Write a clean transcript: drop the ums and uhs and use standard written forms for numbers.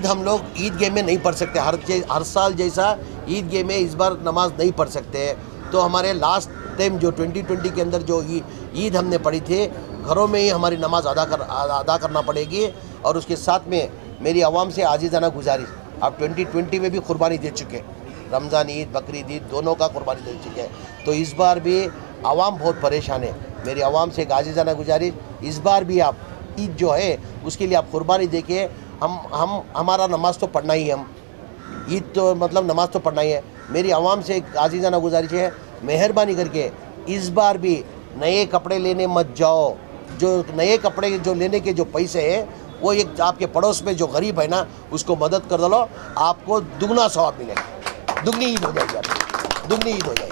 ईद हम लोग ईदगाह में नहीं पढ़ सकते, हर साल जैसा ईदगाह में इस बार नमाज नहीं पढ़ सकते। तो हमारे लास्ट टाइम जो 2020 के अंदर जो ईद हमने पढ़ी थी, घरों में ही हमारी नमाज अदा करना पड़ेगी। और उसके साथ में मेरी आवाम से आजीज़ाना गुजारिश, आप 2020 में भी कुर्बानी दे चुके हैं, रमज़ान ईद बकरीद ईद दोनों का कुर्बानी दे चुके हैं। तो इस बार भी आवाम बहुत परेशान है। मेरी आवाम से एक आजीज़ाना गुजारिश, इस बार भी आप ईद जो है उसके लिए आप कुर्बानी दे के हमारा नमाज तो पढ़ना ही है, हम ईद तो मतलब नमाज तो पढ़ना ही है। मेरी आवाम से एक आजीज़ाना गुजारिश है, मेहरबानी करके इस बार भी नए कपड़े लेने मत जाओ। जो नए कपड़े जो लेने के जो पैसे हैं वो एक आपके पड़ोस में जो गरीब है ना उसको मदद कर दो, आपको दुगना सवाब मिलेगा, दुगनी ईद हो जाएगी, दुगनी ईद हो जाएगी।